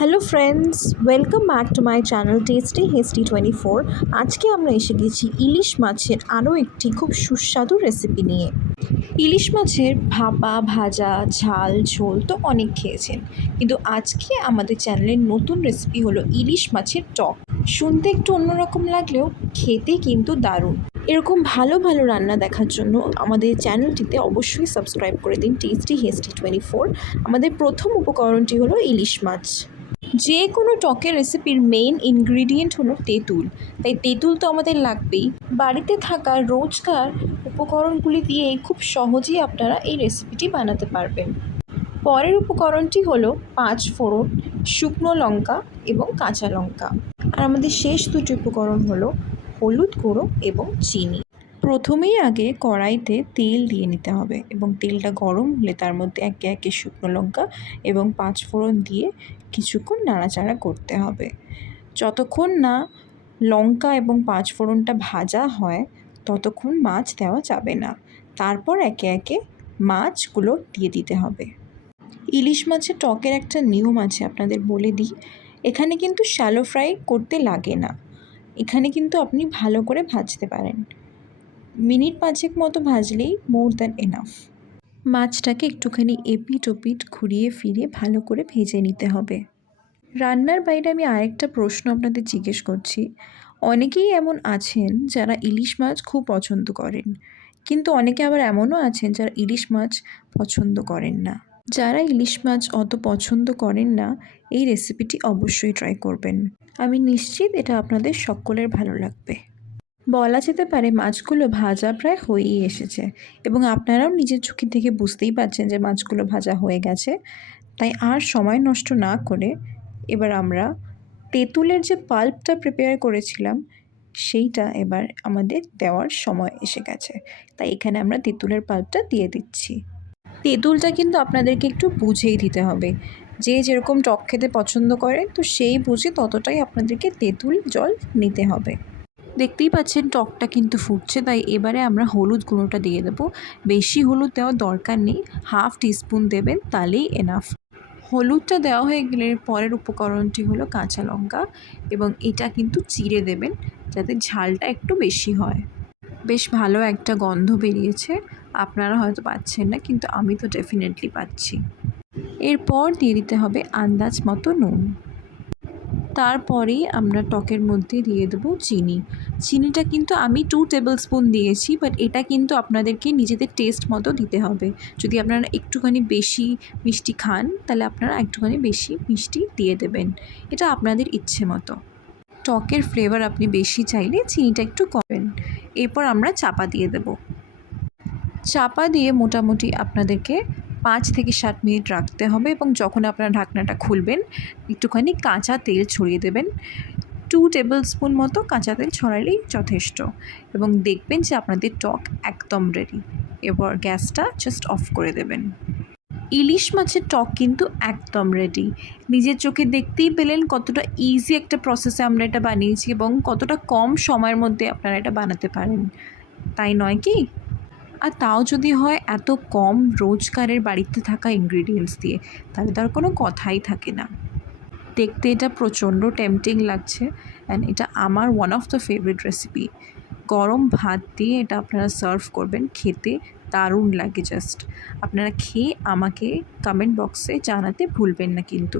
Hello friends, welcome back to my channel tasty hasty 24। আজকে আমরা এসে গেছি ইলিশ মাছের আরও একটি খুব সুস্বাদু রেসিপি নিয়ে। ইলিশ মাছের ভাপা, ভাজা, ঝাল, ঝোল তো অনেক খেয়েছেন, কিন্তু আজকে আমাদের চ্যানেলের নতুন রেসিপি হলো ইলিশ মাছের টক। শুনতে একটু অন্যরকম লাগলেও খেতে কিন্তু দারুণ। এরকম ভালো ভালো রান্না দেখার জন্য আমাদের চ্যানেলটিতে অবশ্যই সাবস্ক্রাইব করে দিন টেস্টি হেস্টি 24। আমাদের প্রথম উপকরণটি হলো ইলিশ মাছ। যে কোনো টকের রেসিপির মেইন ইনগ্রিডিয়েন্ট হলো তেঁতুল, তাই তেঁতুল তো আমাদের লাগবেই। বাড়িতে থাকা রোজকার উপকরণগুলি দিয়ে খুব সহজেই আপনারা এই রেসিপিটি বানাতে পারবেন। পরের উপকরণটি হলো 5 ফোড়ন, শুকনো লঙ্কা এবং কাঁচা লঙ্কা। আর আমাদের শেষ দুটি উপকরণ হলো হলুদ গুঁড়ো এবং চিনি। প্রথমেই আগে কড়াইতে তেল দিয়ে নিতে হবে এবং তেলটা গরম হলে তার মধ্যে একে একে শুকনো লঙ্কা এবং 5 ফোড়ন দিয়ে কিছুক্ষণ নাড়াচাড়া করতে হবে। যতক্ষণ না লঙ্কা এবং 5 ফোড়নটা ভাজা হয় ততক্ষণ মাছ দেওয়া যাবে না। তারপর একে একে মাছগুলো দিয়ে দিতে হবে। ইলিশ মাছের টকের একটা নিয়ম আছে, আপনাদের বলে দিই। এখানে কিন্তু শ্যালো ফ্রাই করতে লাগে না, এখানে কিন্তু আপনি ভালো করে ভাজতে পারেন। মিনিট 5 মতো ভাজলেই মোর দ্যান এনাফ। মাছটাকে একটুখানি এপিট ওপিট ঘুরিয়ে ফিরিয়ে ভালো করে ভেজে নিতে হবে। রান্নার বাইরে আমি আরেকটা প্রশ্ন আপনাদের জিজ্ঞেস করছি। অনেকেই এমন আছেন যারা ইলিশ মাছ খুব পছন্দ করেন, কিন্তু অনেকে আবার এমনও আছেন যারা ইলিশ মাছ পছন্দ করেন না। যারা ইলিশ মাছ অত পছন্দ করেন না, এই রেসিপিটি অবশ্যই ট্রাই করবেন। আমি নিশ্চিত এটা আপনাদের সকলের ভালো লাগবে। বলা যেতে পারে মাছগুলো ভাজা প্রায় হয়েই এসেছে এবং আপনারাও নিজের চোখে থেকে বুঝতেই পারছেন যে মাছগুলো ভাজা হয়ে গেছে। তাই আর সময় নষ্ট না করে এবার আমরা তেঁতুলের যে পাল্পটা প্রিপেয়ার করেছিলাম সেইটা এবার আমাদের দেওয়ার সময় এসে গেছে। তাই এখানে আমরা তেঁতুলের পাল্পটা দিয়ে দিচ্ছি। তেঁতুলটা কিন্তু আপনাদেরকে একটু বুঝেই দিতে হবে। যে যেরকম টক খেতে পছন্দ করে তো সেই বুঝে ততটাই আপনাদেরকে তেঁতুল জল নিতে হবে। দেখতেই পাচ্ছেন টকটা কিন্তু ফুটছে, তাই এবারে আমরা হলুদ গুঁড়োটা দিয়ে দেবো। বেশি হলুদ দেওয়ার দরকার নেই, 1/2 টিস্পুন দেবেন, তাহলেই এনাফ। হলুদটা দেওয়া হয়ে গেলে পরের উপকরণটি হলো কাঁচা লঙ্কা এবং এটা কিন্তু চিড়ে দেবেন যাতে ঝালটা একটু বেশি হয়। বেশ ভালো একটা গন্ধ বেরিয়েছে, আপনারা হয়তো পাচ্ছেন না, কিন্তু আমি তো ডেফিনেটলি পাচ্ছি। এরপর দিয়ে দিতে হবে আন্দাজ মতো নুন। তারপরেই আমরা টকের মধ্যে দিয়ে দেবো চিনি। চিনিটা কিন্তু আমি 2 টেবিল স্পুন দিয়েছি, বাট এটা কিন্তু আপনাদেরকে নিজেদের টেস্ট মতো দিতে হবে। যদি আপনারা একটুখানি বেশি মিষ্টি খান তাহলে আপনারা একটুখানি বেশি মিষ্টি দিয়ে দেবেন, এটা আপনাদের ইচ্ছে মতো। টকের ফ্লেভার আপনি বেশি চাইলে চিনিটা একটু কমেন। এরপর আমরা চাপা দিয়ে দেব। চাপা দিয়ে মোটামুটি আপনাদেরকে 5 থেকে 7 মিনিট রাখতে হবে এবং যখন আপনারা ঢাকনাটা খুলবেন একটুখানি কাঁচা তেল ছড়িয়ে দেবেন। 2 টেবিল স্পুন মতো কাঁচা তেল ছড়ালেই যথেষ্ট এবং দেখবেন যে আপনাদের টক একদম রেডি। এবার গ্যাসটা জাস্ট অফ করে দেবেন। ইলিশ মাছের টক কিন্তু একদম রেডি। নিজের চোখে দেখতেই পেলেন কতটা ইজি একটা প্রসেসে আমরা এটা বানিয়েছি এবং কতটা কম সময়ের মধ্যে আপনারা এটা বানাতে পারেন, তাই নয় কি? আর তাও যদি হয় এত কম রোজকারের বাড়িতে থাকা ইনগ্রিডিয়েন্টস দিয়ে, তাহলে তার কোনো কথাই থাকে না। দেখতে এটা প্রচণ্ড টেম্পটিং লাগছে অ্যান্ড এটা আমার one of the favourite recipe. গরম ভাত দিয়ে এটা আপনারা সার্ভ করবেন, খেতে দারুণ লাগে জাস্ট। আপনারা খেয়ে আমাকে কমেন্ট বক্সে জানাতে ভুলবেন না কিন্তু।